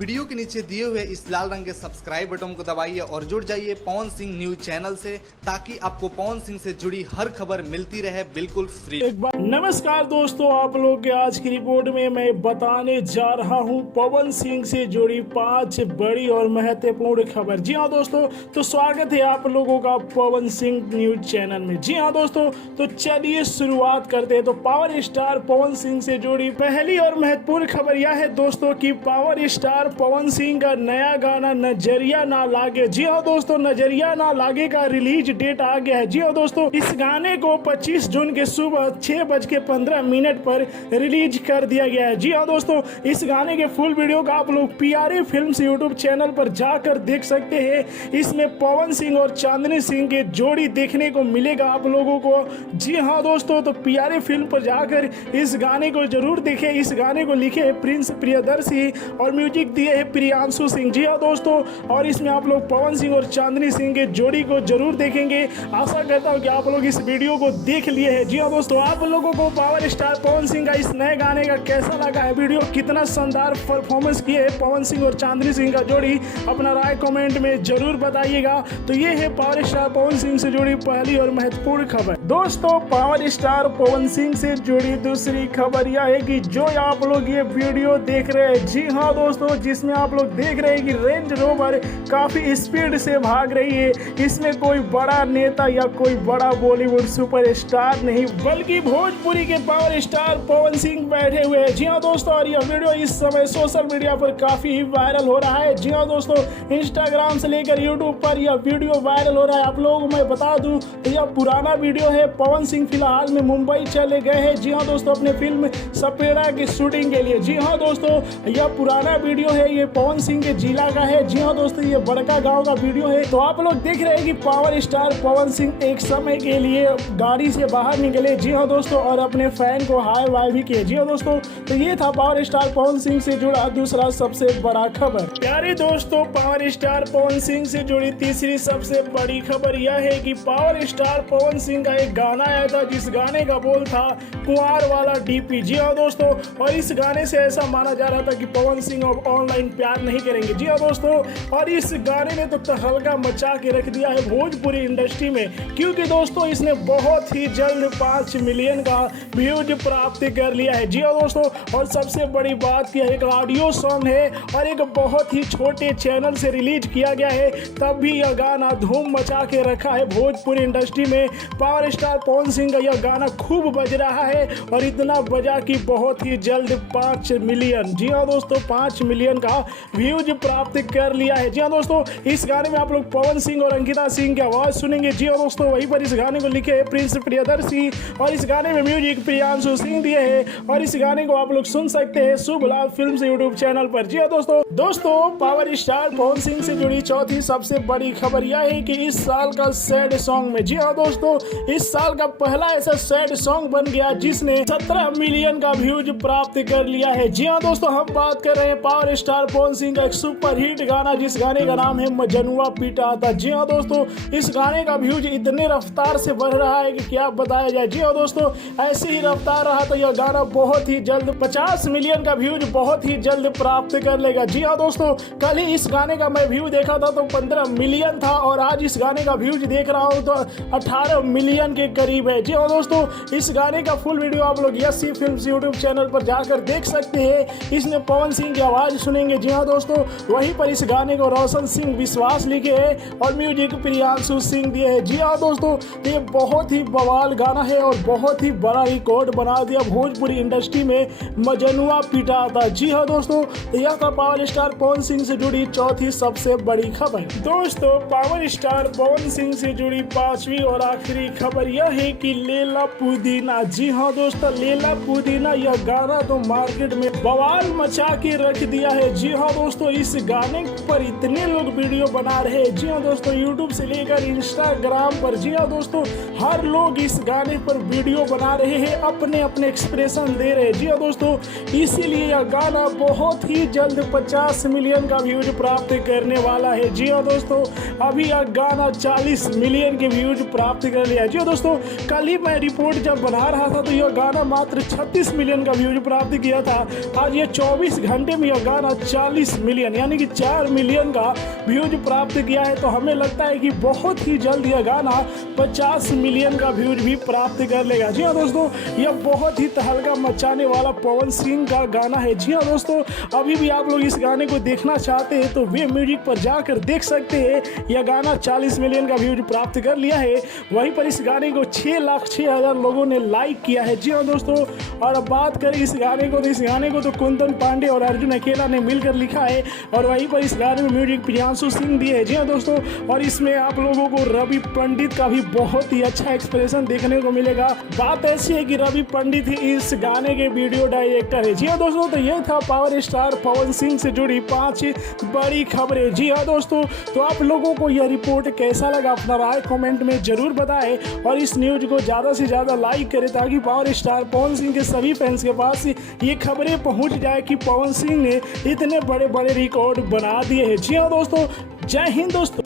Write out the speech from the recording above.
Video के नीचे दिए हुए इस लाल रंग के सब्सक्राइब बटन को दबाइए और जुड़ जाइए पवन सिंह न्यूज चैनल से, ताकि आपको पवन सिंह से जुड़ी हर खबर मिलती रहे बिल्कुल फ्री। एक बार नमस्कार दोस्तों, आप लोग के आज की रिपोर्ट में मैं बताने जा रहा हूं पवन सिंह से जुड़ी 5 बड़ी और महत्वपूर्ण खबर। जी हां दोस्तों, तो स्वागत है आप लोगों का पवन सिंह न्यूज चैनल में। जी हां दोस्तों, तो चलिए शुरुआत करते हैं। तो पावर स्टार पवन सिंह से जुड़ी पहली और महत्वपूर्ण खबर यह है दोस्तों कि पावर स्टार पवन सिंह का नया गाना नजरिया ना लागे। जी हाँ दोस्तों, नजरिया ना लागे का रिलीज डेट आ गया है। जी हाँ दोस्तों, इस गाने को 25 जून के सुबह 6:15 पर रिलीज कर दिया गया है। जी हाँ दोस्तों, इस गाने के फुल वीडियो का आप लोग PRA फिल्म्स यूट्यूब चैनल पर जाकर देख सकते हैं। इसमें पवन सिंह और चांदनी सिंह की जोड़ी देखने को मिलेगा आप लोगों को। जी हाँ दोस्तों, तो PRA फिल्म पर जाकर इस गाने को जरूर देखें। इस गाने को लिखे है प्रिंस प्रियदर्शी और म्यूजिक दिए है प्रियांशु सिंह। जी हाँ दोस्तों, और इसमें आप लोग पवन सिंह और चांदनी सिंह के जोड़ी को जरूर देखेंगे। आशा करता हूँ कि आप लोग इस वीडियो को देख लिए हैं। जी हाँ दोस्तों, आप लोगों को पावर स्टार पवन सिंह का इस नए गाने का कैसा लगा है वीडियो, कितना शानदार परफॉर्मेंस किए है पवन सिंह और चांदनी सिंह का जोड़ी, अपना राय कमेंट में जरूर बताइएगा। तो ये है पावर स्टार पवन सिंह से जुड़ी पहली और महत्वपूर्ण खबर। दोस्तों, पावर स्टार पवन सिंह से जुड़ी दूसरी खबर यह है कि जो आप लोग ये वीडियो देख रहे हैं, जी हाँ दोस्तों, जिसमें आप लोग देख रहे हैं कि रेंज रोवर काफी स्पीड से भाग रही है। इसमें कोई बड़ा नेता या कोई बड़ा बॉलीवुड सुपरस्टार नहीं, बल्कि भोजपुरी के पावर स्टार पवन सिंह बैठे हुए हैं। जी हाँ दोस्तों, और यह वीडियो इस समय सोशल मीडिया पर काफी वायरल हो रहा है। जी हाँ दोस्तों, इंस्टाग्राम से लेकर यूट्यूब पर यह वीडियो वायरल हो रहा है। आप लोगों को मैं बता दूं तो यह पुराना वीडियो है। पवन सिंह फिलहाल में मुंबई चले गए हैं। जी हाँ दोस्तों, अपने फिल्म सपेरा की शूटिंग के लिए। जी हाँ दोस्तों, यह पुराना वीडियो है, ये पवन सिंह के जिला का है। जी हाँ दोस्तों, ये बड़का गांव का वीडियो है। तो आप लोग देख रहे हैं कि पावर स्टार पवन सिंह एक समय के लिए गाड़ी से बाहर निकले। जी हाँ दोस्तों, और अपने फैन को हाय वाय भी किए। जी हाँ दोस्तों, तो ये था पावर स्टार पवन सिंह से जुड़ा दूसरा सबसे बड़ा खबर। प्यारे दोस्तों, पावर स्टार पवन सिंह से जुड़ी तीसरी सबसे बड़ी खबर यह है कि पावर स्टार पवन सिंह का एक गाना आया था, जिस गाने का बोल था कुंवार वाला DP। जी हाँ दोस्तों, और इस गाने से ऐसा माना जा रहा था कि पवन सिंह अब ऑनलाइन प्यार नहीं करेंगे। जी हाँ दोस्तों, और इस गाने ने तो तहलका मचा के रख दिया है भोजपुरी इंडस्ट्री में, क्योंकि दोस्तों इसने बहुत ही जल्द 5 मिलियन का व्यूज प्राप्त कर लिया है। जी हाँ दोस्तों, और सबसे बड़ी बात कि एक ऑडियो सॉन्ग है और एक बहुत ही छोटे चैनल से रिलीज किया गया है, तब भी यह गाना धूम मचा के रखा है भोजपुरी इंडस्ट्री में। पावर स्टार पवन सिंह का यह गाना खूब बज रहा है और इतना बजा कि बहुत ही जल्द 5 मिलियन, जी हाँ दोस्तों, 5 मिलियन का व्यूज प्राप्त कर लिया है। जी हाँ दोस्तों, इस गाने में आप लोग पवन सिंह और अंकिता सिंह की आवाज सुनेंगे। जी हाँ दोस्तों, वहीं पर इस गाने को लिखे है प्रिंस प्रियदर्शी और इस गाने में म्यूजिक प्रियांशु सिंह दिए हैं, और इस गाने को आप लोग सुन सकते हैं शुभ लाभ फिल्म्स यूट्यूब चैनल पर। जी हाँ दोस्तों, पावर स्टार पवन सिंह से जुड़ी चौथी सबसे बड़ी खबर यह है कि इस साल का सैड सॉन्ग में, जी हाँ दोस्तों, इस साल का पहला ऐसा सैड सॉन्ग बन गया जिसने 17 मिलियन का व्यूज प्राप्त कर लिया है। जी हाँ दोस्तों, हम बात कर रहे हैं पावर स्टार पवन सिंह का एक सुपर हिट गाना, जिस गाने का नाम है मजनुआ पीटा था। जी हाँ दोस्तों, इस गाने का व्यूज इतने रफ्तार से बढ़ रहा है कि क्या बताया जाए। जी हाँ दोस्तों, ऐसे ही रफ्तार रहा तो यह गाना बहुत ही जल्द 50 मिलियन का व्यूज बहुत ही जल्द प्राप्त कर लेगा। जी हाँ दोस्तों, कल ही इस गाने का मैं व्यू देखा था तो 15 मिलियन था, और आज इस गाने का व्यूज देख रहा हूँ तो 18 मिलियन के करीब है। जी हाँ दोस्तों, इस गाने का फुल वीडियो आप लोग यसी फिल्म्स यूट्यूब चैनल पर जाकर देख सकते हैं। इसमें पवन सिंह की आवाज सुनेंगे। जी हाँ दोस्तों, वहीं पर इस गाने को रोशन सिंह विश्वास लिखे है और म्यूजिक प्रियांशु सिंह दिए है। जी हाँ दोस्तों, ये बहुत ही बवाल गाना है और बहुत ही बड़ा रिकॉर्ड बना दिया भोजपुरी इंडस्ट्री में, मजनुआ पिटा था। जी हाँ दोस्तों, यह था पावर स्टार पवन सिंह से जुड़ी चौथी सबसे बड़ी खबर। दोस्तों, पावर स्टार पवन सिंह से जुड़ी 5वीं और आखिरी खबर यह है कि लेला पुदीना। जी हाँ दोस्तों, लेला पुदीना यह गाना तो मार्केट में बवाल मचा के रख दिया है। जी हाँ दोस्तों, इस गाने पर इतने लोग वीडियो बना रहे हैं। जी हाँ दोस्तों, यूट्यूब से लेकर इंस्टाग्राम पर, जी हाँ दोस्तों, हर लोग इस गाने पर वीडियो बना रहे हैं, अपने अपने एक्सप्रेशन दे रहे हैं। जी हाँ दोस्तों, इसीलिए यह गाना बहुत ही जल्द 50 मिलियन का व्यूज प्राप्त करने वाला है। जी हाँ दोस्तों, अभी यह गाना 40 मिलियन के व्यूज प्राप्त कर लिया है। जी हाँ दोस्तों, कल ही मैं रिपोर्ट जब बना रहा था तो यह गाना मात्र 36 मिलियन का व्यूज प्राप्त किया था। आज ये 24 घंटे में यह गाना गाना 40 मिलियन यानी कि 4 मिलियन का व्यूज प्राप्त किया है। तो हमें लगता है कि बहुत ही जल्द यह गाना 50 मिलियन का व्यूज भी प्राप्त कर लेगा। जी हाँ दोस्तों, यह बहुत ही तहलका मचाने वाला पवन सिंह का गाना है। जी हाँ दोस्तों, अभी भी आप लोग इस गाने को देखना चाहते हैं तो वे म्यूजिक पर जाकर देख सकते हैं। यह गाना 40 मिलियन का व्यूज प्राप्त कर लिया है। वहीं पर इस गाने को 6,06,000 लोगों ने लाइक किया है। जी हाँ दोस्तों, और अब बात करें इस गाने को, तो इस गाने को तो कुंदन पांडे और अर्जुन अकेला ने मिलकर लिखा है और वहीं पर इस गाने में म्यूजिक प्रियांशु सिंह दिए है। जी हाँ दोस्तों, और इसमें आप लोगों को रवि पंडित का भी बहुत ही अच्छा एक्सप्रेशन देखने को मिलेगा। बात ऐसी है कि रवि पंडित ही इस गाने के वीडियो डायरेक्टर है। जी हाँ दोस्तों, तो यह था पावर स्टार पवन सिंह से जुड़ी 5 बड़ी खबरें। जी हाँ दोस्तों, तो आप लोगों को यह रिपोर्ट कैसा लगा अपना राय कमेंट में जरूर बताएं और इस न्यूज को ज़्यादा से ज़्यादा लाइक करें ताकि पावर स्टार पवन सिंह के सभी फैंस के पास ये खबरें पहुंच जाए कि पवन सिंह ने इतने बड़े बड़े रिकॉर्ड बना दिए हैं। जी हाँ दोस्तों, जय हिंद दोस्तों।